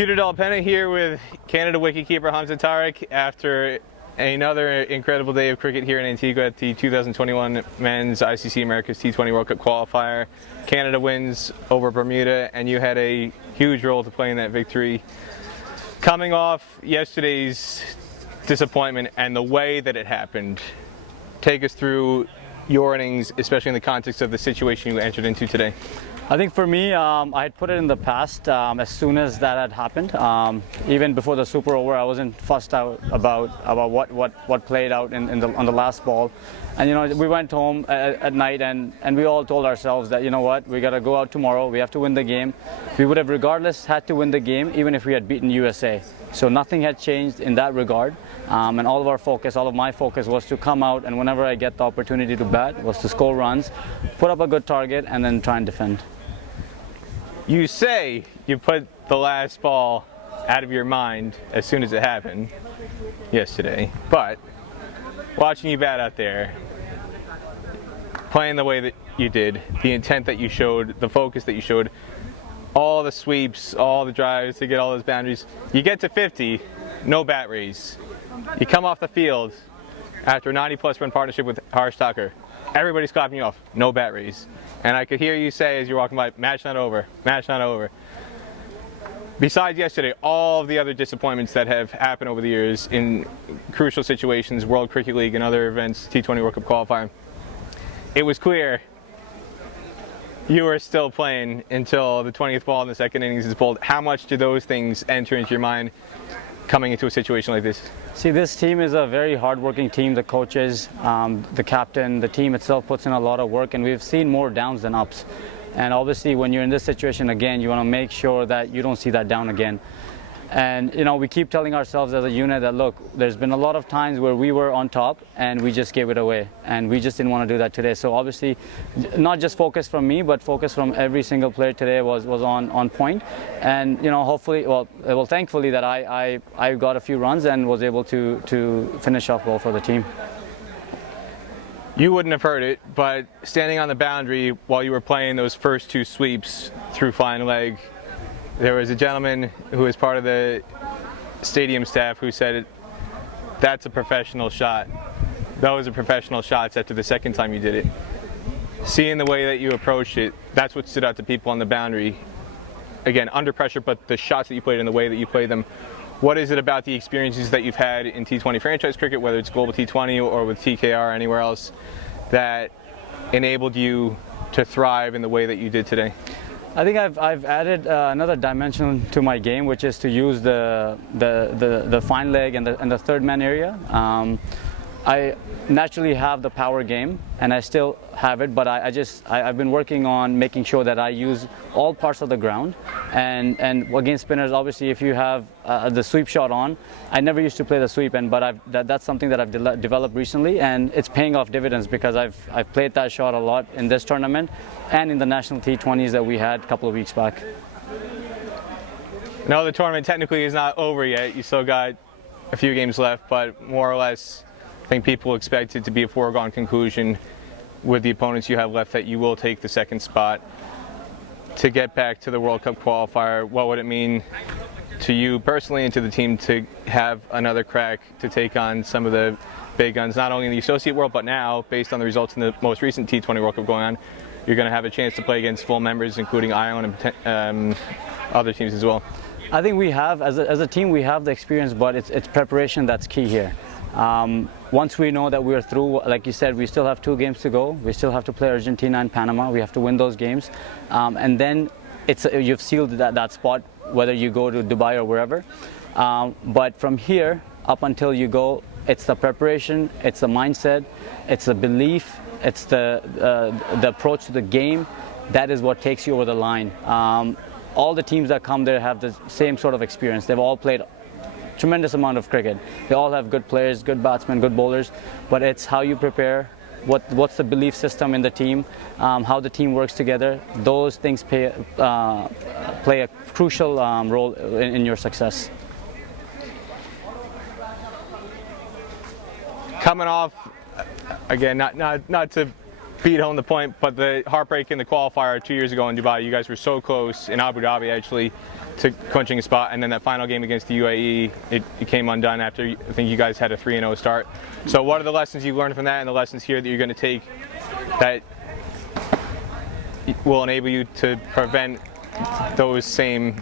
Peter Delapena here with Canada wicketkeeper Hamza Tariq after another incredible day of cricket here in Antigua at the 2021 Men's ICC America's T20 World Cup Qualifier. Canada wins over Bermuda, and you had a huge role to play in that victory. Coming off yesterday's disappointment and the way that it happened, take us through your innings, especially in the context of the situation you entered into today. I think for me, I had put it in the past as soon as that had happened. Even before the Super over, I wasn't fussed out about what played out on the last ball. And you know, we went home at night and we all told ourselves that, you know what, we got to go out tomorrow. We have to win the game. We would have regardless had to win the game even if we had beaten USA. So nothing had changed in that regard. And all of my focus was to come out, and whenever I get the opportunity to bat, was to score runs, put up a good target, and then try and defend. You say you put the last ball out of your mind as soon as it happened yesterday, but watching you bat out there, playing the way that you did, the intent that you showed, the focus that you showed, all the sweeps, all the drives to get all those boundaries, you get to 50, no bat raise. You come off the field after a 90-plus run partnership with Harsh Thaker. Everybody's clapping you off, no bat raise. And I could hear you say as you're walking by, match not over, match not over. Besides yesterday, all of the other disappointments that have happened over the years in crucial situations, World Cricket League and other events, T20 World Cup Qualifier, it was clear you were still playing until the 20th ball in the second innings is bowled. How much do those things enter into your mind coming into a situation like this? See, this team is a very hard-working team. The coaches, the captain, the team itself puts in a lot of work, and we've seen more downs than ups. And obviously, when you're in this situation again, you want to make sure that you don't see that down again. And you know, we keep telling ourselves as a unit that, look, there's been a lot of times where we were on top and we just gave it away, and we just didn't want to do that today. So obviously, not just focus from me, but focus from every single player today was on point. And you know, hopefully, well, thankfully that I got a few runs and was able to finish off well for the team. You wouldn't have heard it, but standing on the boundary while you were playing those first two sweeps through flying leg, there was a gentleman who was part of the stadium staff who said, that's a professional shot. Those are professional shots after the second time you did it. Seeing the way that you approached it, that's what stood out to people on the boundary. Again, under pressure, but the shots that you played and the way that you played them. What is it about the experiences that you've had in T20 franchise cricket, whether it's Global T20 or with TKR or anywhere else, that enabled you to thrive in the way that you did today? I think I've added another dimension to my game, which is to use the fine leg and the third man area. I naturally have the power game, and I still have it, but I've been working on making sure that I use all parts of the ground. And against spinners, obviously, if you have the sweep shot on, I never used to play the sweep, but that's something that I've developed recently, and it's paying off dividends because I've played that shot a lot in this tournament and in the national T20s that we had a couple of weeks back. No, the tournament technically is not over yet. You still got a few games left, but more or less, I think people expect it to be a foregone conclusion with the opponents you have left that you will take the second spot. To get back to the World Cup qualifier, what would it mean to you personally and to the team to have another crack to take on some of the big guns, not only in the associate world, but now, based on the results in the most recent T20 World Cup going on, you're going to have a chance to play against full members, including Ireland and other teams as well. I think we have, as a team, we have the experience, but it's preparation that's key here. Once we know that we're through, like you said, we still have 2 games to go. We still have to play Argentina and Panama. We have to win those games, and then you've sealed that spot, whether you go to Dubai or wherever. But from here up until you go, it's the preparation, it's the mindset, it's the belief, it's the approach to the game. That is what takes you over the line. All the teams that come there have the same sort of experience. They've all played tremendous amount of cricket. They all have good players, good batsmen, good bowlers, but it's how you prepare, what's the belief system in the team, how the team works together. Those things play a crucial role in your success. Coming off, again, not to beat home the point, but the heartbreak in the qualifier 2 years ago in Dubai, you guys were so close, in Abu Dhabi actually, to clinching a spot, and then that final game against the UAE, it came undone after I think you guys had a 3-0 start. So what are the lessons you've learned from that and the lessons here that you're going to take that will enable you to prevent those same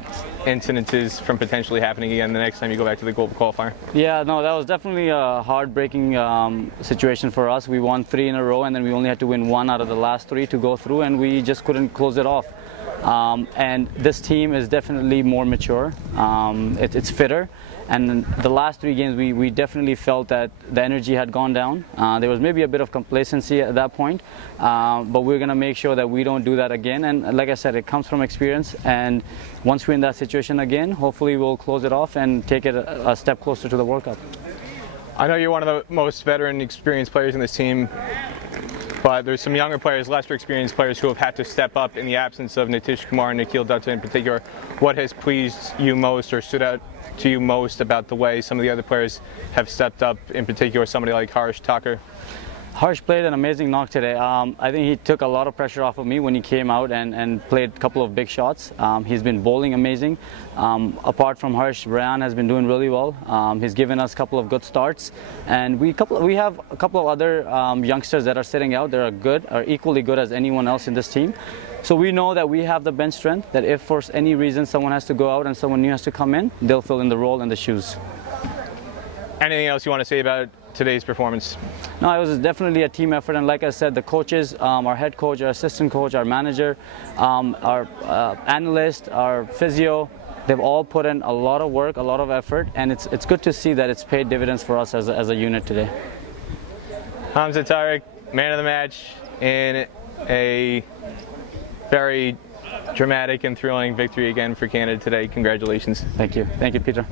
incidences from potentially happening again the next time you go back to the global qualifier? Yeah, no, that was definitely a heartbreaking situation for us. We won 3 in a row, and then we only had to win 1 out of the last 3 to go through, and we just couldn't close it off. And this team is definitely more mature. It's fitter. And the last 3 games, we definitely felt that the energy had gone down. There was maybe a bit of complacency at that point, but we're going to make sure that we don't do that again. And like I said, it comes from experience. And once we're in that situation again, hopefully we'll close it off and take it a step closer to the World Cup. I know you're one of the most veteran, experienced players in this team, but there's some younger players, lesser experienced players who have had to step up in the absence of Nitish Kumar and Nikhil Dutta in particular. What has pleased you most or stood out to you most about the way some of the other players have stepped up, in particular somebody like Harsh Thaker? Harsh played an amazing knock today. I think he took a lot of pressure off of me when he came out and played a couple of big shots. He's been bowling amazing. Apart from Harsh, Rayan has been doing really well. He's given us a couple of good starts. And we have a couple of other youngsters that are sitting out. They are equally good as anyone else in this team. So we know that we have the bench strength, that if for any reason someone has to go out and someone new has to come in, they'll fill in the role and the shoes. Anything else you want to say about today's performance? No, it was definitely a team effort, and like I said, the coaches, our head coach, our assistant coach, our manager, our analyst, our physio, they've all put in a lot of work, a lot of effort, and it's good to see that it's paid dividends for us as a unit today. Hamza Tariq, man of the match in a very dramatic and thrilling victory again for Canada today. Congratulations. Thank you, Peter.